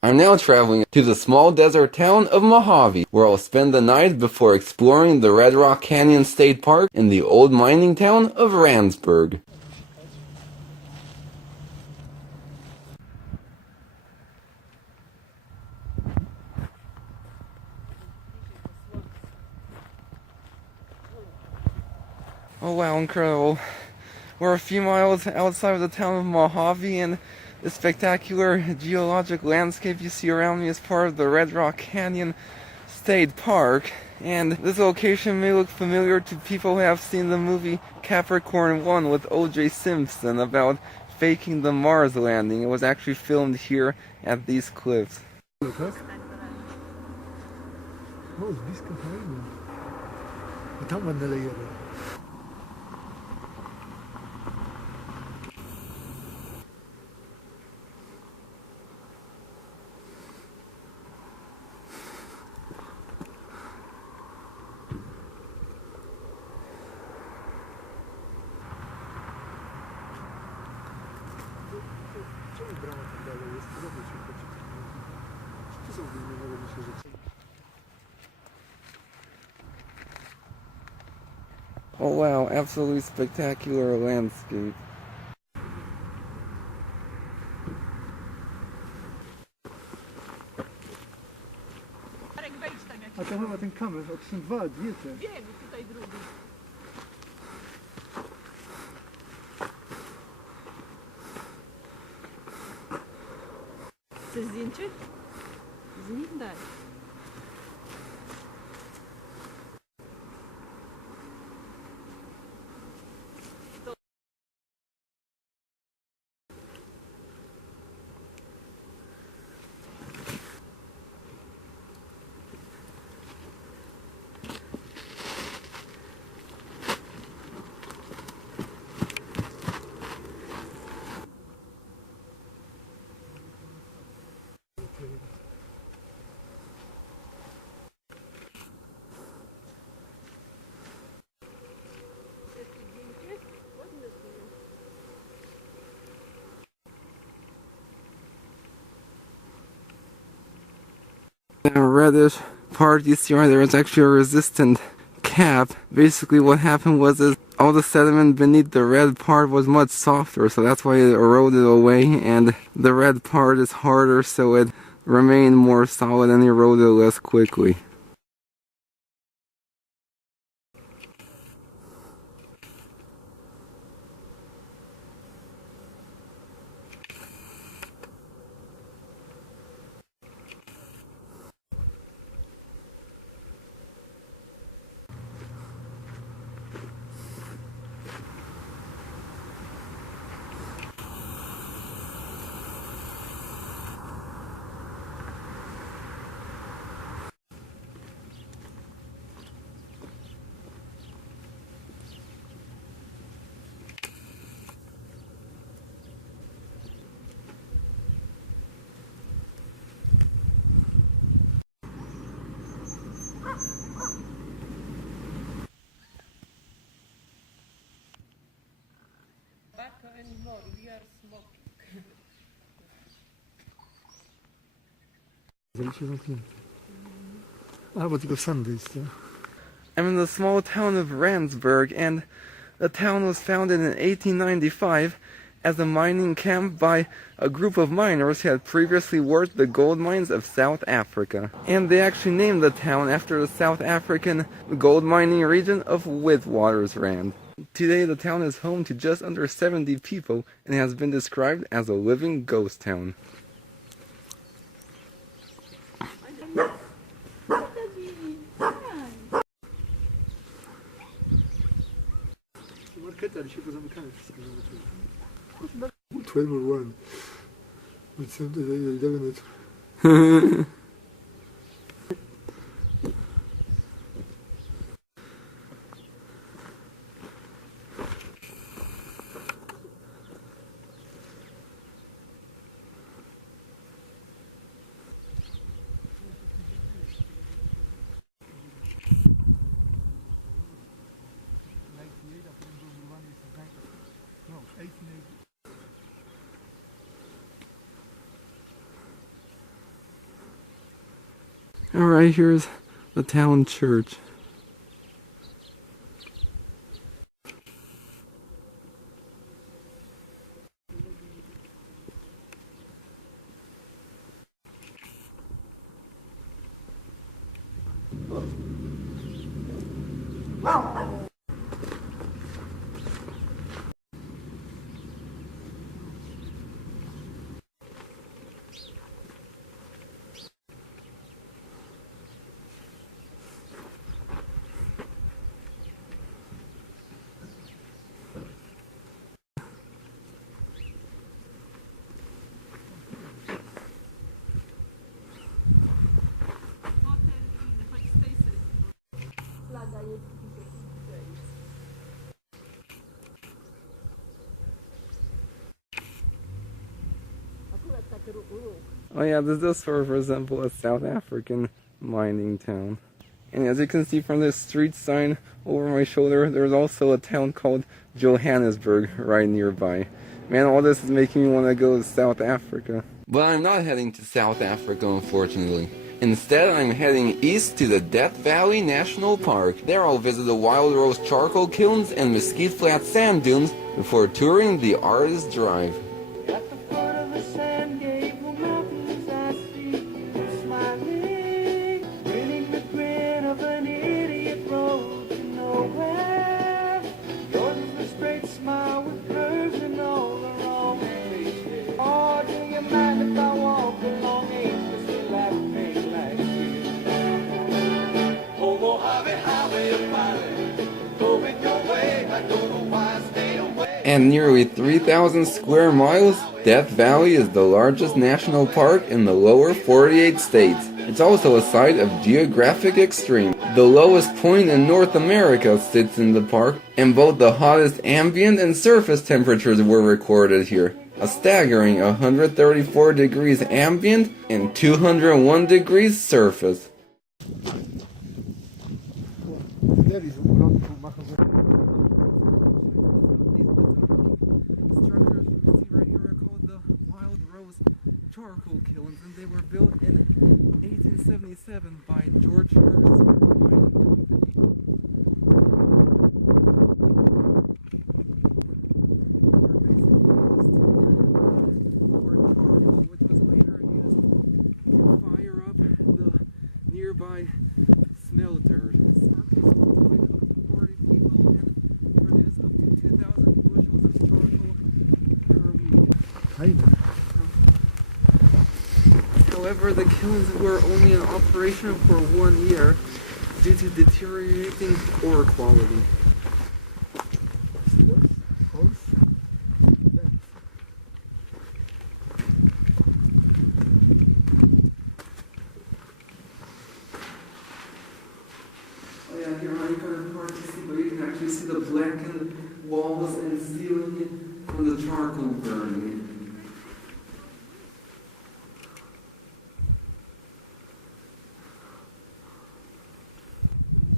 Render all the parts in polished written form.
I'm now traveling to the small desert town of Mojave, where I'll spend the night before exploring the Red Rock Canyon State Park in the old mining town of Randsburg. Oh wow, incredible. We're a few miles outside of the town of Mojave, and the spectacular geologic landscape you see around me is part of the Red Rock Canyon State Park. And this location may look familiar to people who have seen the movie Capricorn 1 with O.J. Simpson about faking the Mars landing. It was actually filmed here at these cliffs. Oh wow, absolutely spectacular landscape. A to chyba ten kamer, to są dwa, dwie te. Wiem, tutaj drugi. Chcesz zdjęcie? Z nim daj. The reddish part you see right there is actually a resistant cap. Basically what happened was all the sediment beneath the red part was much softer, so that's why it eroded away, and the red part is harder, so it remained more solid and eroded less quickly. Tobacco and more, we are smoking. Bo tylko sandy jest, ja? I'm in the small town of Randsburg, and the town was founded in 1895 as a mining camp by a group of miners who had previously worked the gold mines of South Africa. And they actually named the town after the South African gold mining region of Witwatersrand. Today the town is home to just under 70 people and has been described as a living ghost town. Dzisiaj go zamykają wszystko. 12 or 1. It's something 11. Alright, here's the town church. Oh yeah, this does sort of resemble a South African mining town. And as you can see from this street sign over my shoulder, there's also a town called Johannesburg right nearby. Man, all this is making me want to go to South Africa. But I'm not heading to South Africa, unfortunately. Instead, I'm heading east to the Death Valley National Park. There I'll visit the Wild Rose charcoal kilns and Mesquite Flat sand dunes before touring the Artist Drive. And nearly 3,000 square miles, Death Valley is the largest national park in the lower 48 states. It's also a site of geographic extreme. The lowest point in North America sits in the park, and both the hottest ambient and surface temperatures were recorded here. A staggering 134 degrees ambient and 201 degrees surface. There is one to Mojave. Charcoal kilns, and they were built in 1877 by George Hearst Mining Company. Which was later used to fire up the nearby smelter. However, the kilns were only in operation for 1 year due to deteriorating ore quality. Oh yeah, here I can hard to see, but you can actually see the blackened walls and ceiling from the charcoal burning.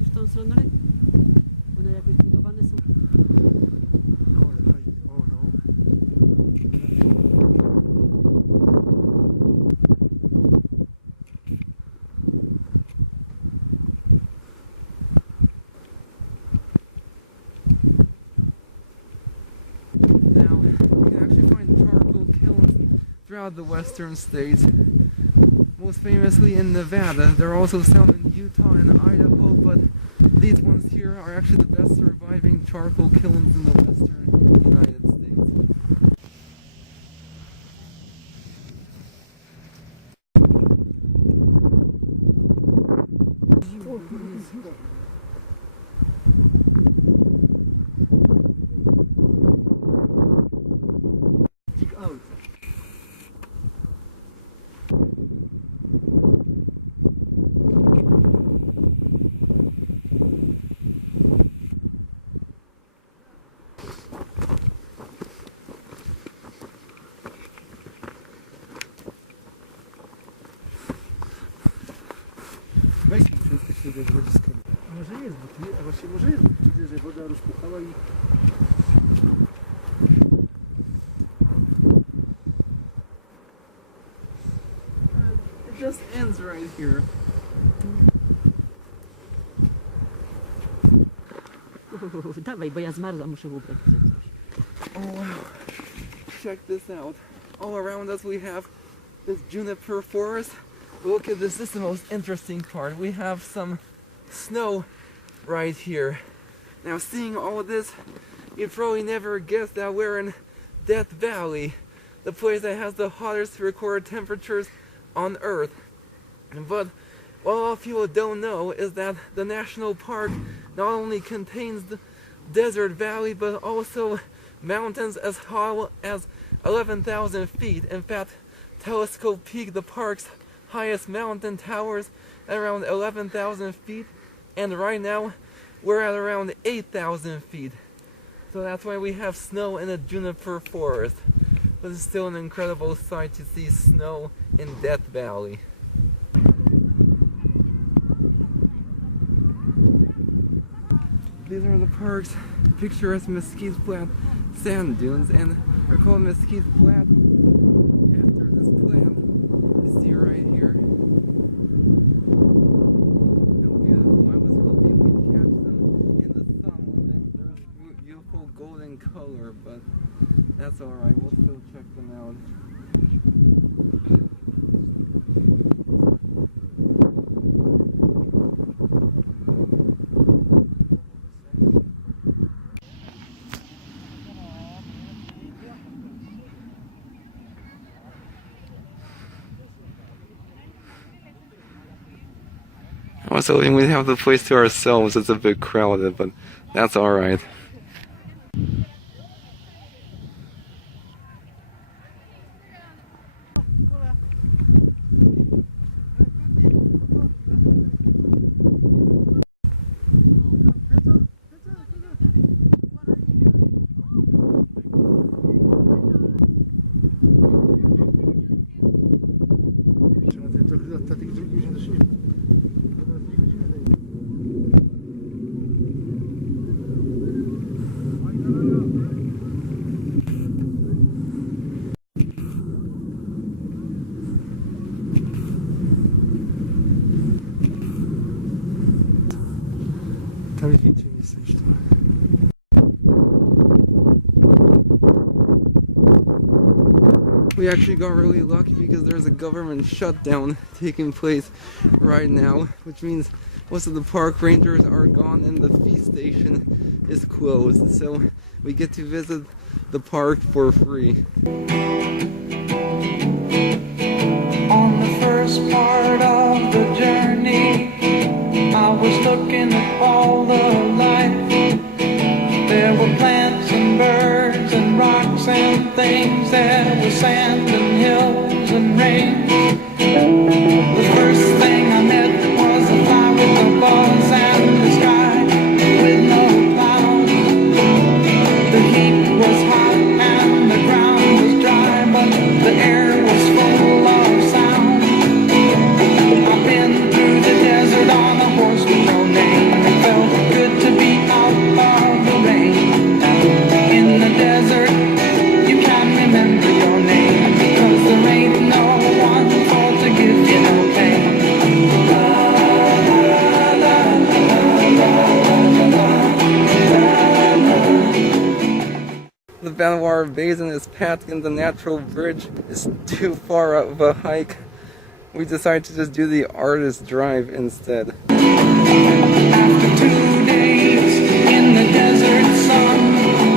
W tą stronę? One jakby budowane są. Throughout the western states, most famously in Nevada. There are also some in Utah and Idaho, but these ones here are actually the best surviving charcoal kilns in the western United States. Może jest, bo tu, a właśnie może jest, widzę, że woda rozpuchała i... It just ends right here. dawaj, bo ja zmarzłam, muszę ubrać. Oh wow, check this out. All around us we have this juniper forest. Look at this, this is the most interesting part. We have some snow right here. Now seeing all of this, you'd probably never guess that we're in Death Valley, the place that has the hottest recorded temperatures on Earth. But what a lot of people don't know is that the national park not only contains the desert valley, but also mountains as high as 11,000 feet. In fact, Telescope Peak, the park's highest mountain, towers at around 11,000 feet, and right now we're at around 8,000 feet. So that's why we have snow in a juniper forest. But it's still an incredible sight to see snow in Death Valley. These are the park's picturesque Mesquite Flat sand dunes, and they're called Mesquite Flat after this plant you see right here. How beautiful. I was hoping we'd catch them in the sun. They're beautiful golden color, but that's alright. We'll still check them out. I was hoping we'd have the place to ourselves. It's a bit crowded, but that's alright. We actually got really lucky because there's a government shutdown taking place right now, which means most of the park rangers are gone and the feed station is closed. So we get to visit the park for free. On the first part of the journey, I was looking at all the life. There were plants and birds and rocks and things. There was sand and hills and rain. The first thing I met was a fly with a buzz and the sky with no clouds. The heat was hot and the ground was dry, but the air was full of sound. I've been through the desert on a horse with no name. It felt good to be out of the rain. In the desert, you can't remember your name, because there ain't no one for to give you no pain. The Banwar Basin is packed and the natural bridge is too far of a hike. We decided to just do the artist drive instead. After 2 days in the desert sun,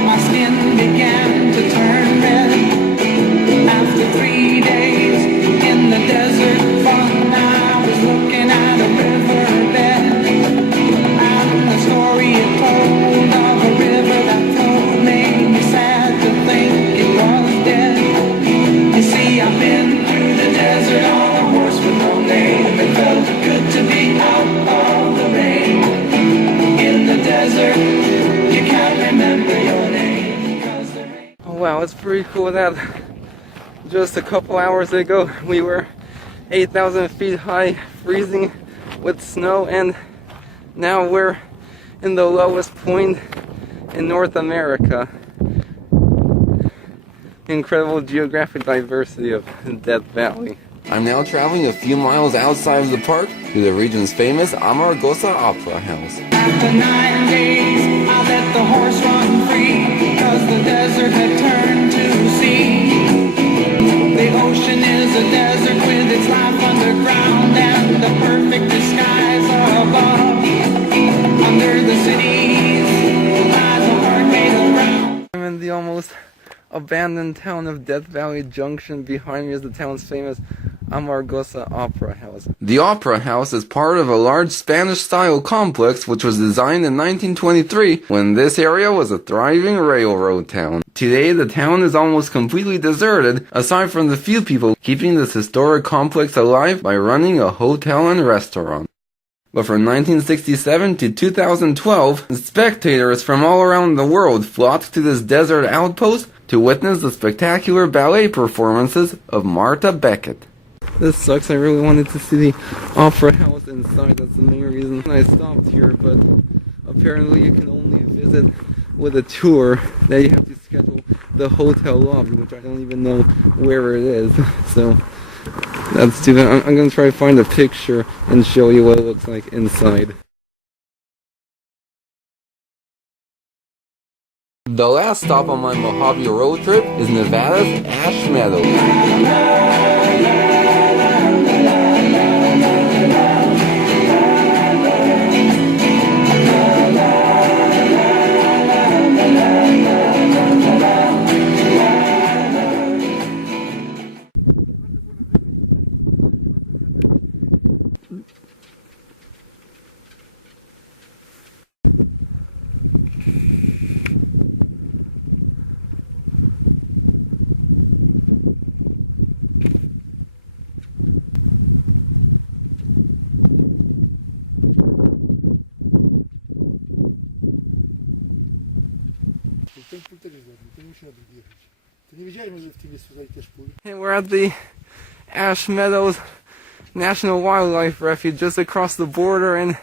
my skin began to turn red. After 3 days in the desert fun, I was looking at a riverbed, and the story it told of a river that flowed made me sad to think it was dead. You see, I've been through the desert on a horse with no name. It felt good to be out of the rain. In the desert, you can't remember your name, 'cause the rain. Oh wow, it's pretty cool that just a couple hours ago we were 8,000 feet high, freezing with snow, and now we're in the lowest point in North America. Incredible geographic diversity of Death Valley. I'm now traveling a few miles outside of the park to the region's famous Amargosa Opera House. After 9 days, I I let the horse run free, 'cause the desert had turned to sea. The ocean is a desert with its life underground and the perfect disguise above. Under the cities lies a heart made of ground. I'm in the almost abandoned town of Death Valley Junction. Behind me is the town's famous Amargosa Opera House. The Opera House is part of a large Spanish-style complex which was designed in 1923 when this area was a thriving railroad town. Today, the town is almost completely deserted, aside from the few people keeping this historic complex alive by running a hotel and restaurant. But from 1967 to 2012, spectators from all around the world flocked to this desert outpost to witness the spectacular ballet performances of Marta Beckett. This sucks. I really wanted to see the opera house inside. That's the main reason I stopped here, but apparently you can only visit with a tour that you have to schedule the hotel lobby, which I don't even know where it is. So that's too bad. I'm going to try to find a picture and show you what it looks like inside. The last stop on my Mojave road trip is Nevada's Ash Meadows. Ten pól też jest ładny, to nie musimy nawet wjechać. To nie wiedziałem, że w tym jest tutaj też pól. We're at the Ash Meadows National Wildlife Refuge just across the border in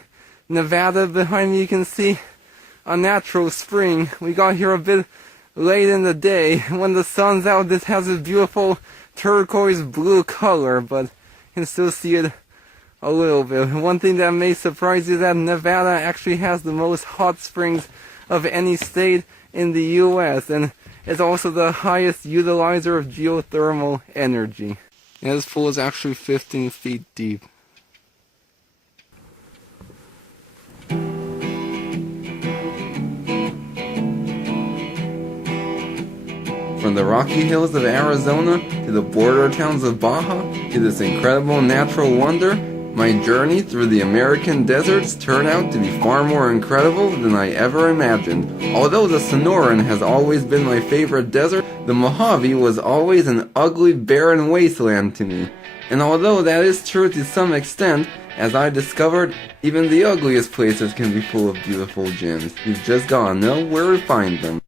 Nevada. Behind me you can see a natural spring. We got here a bit late in the day. When the sun's out, this has this beautiful turquoise blue color, but you can still see it a little bit. One thing that may surprise you is that Nevada actually has the most hot springs of any state in the US, and it's also the highest utilizer of geothermal energy. And this pool is actually 15 feet deep. From the rocky hills of Arizona to the border towns of Baja to this incredible natural wonder, my journey through the American deserts turned out to be far more incredible than I ever imagined. Although the Sonoran has always been my favorite desert, the Mojave was always an ugly, barren wasteland to me. And although that is true to some extent, as I discovered, even the ugliest places can be full of beautiful gems. You've just gotta know where to find them.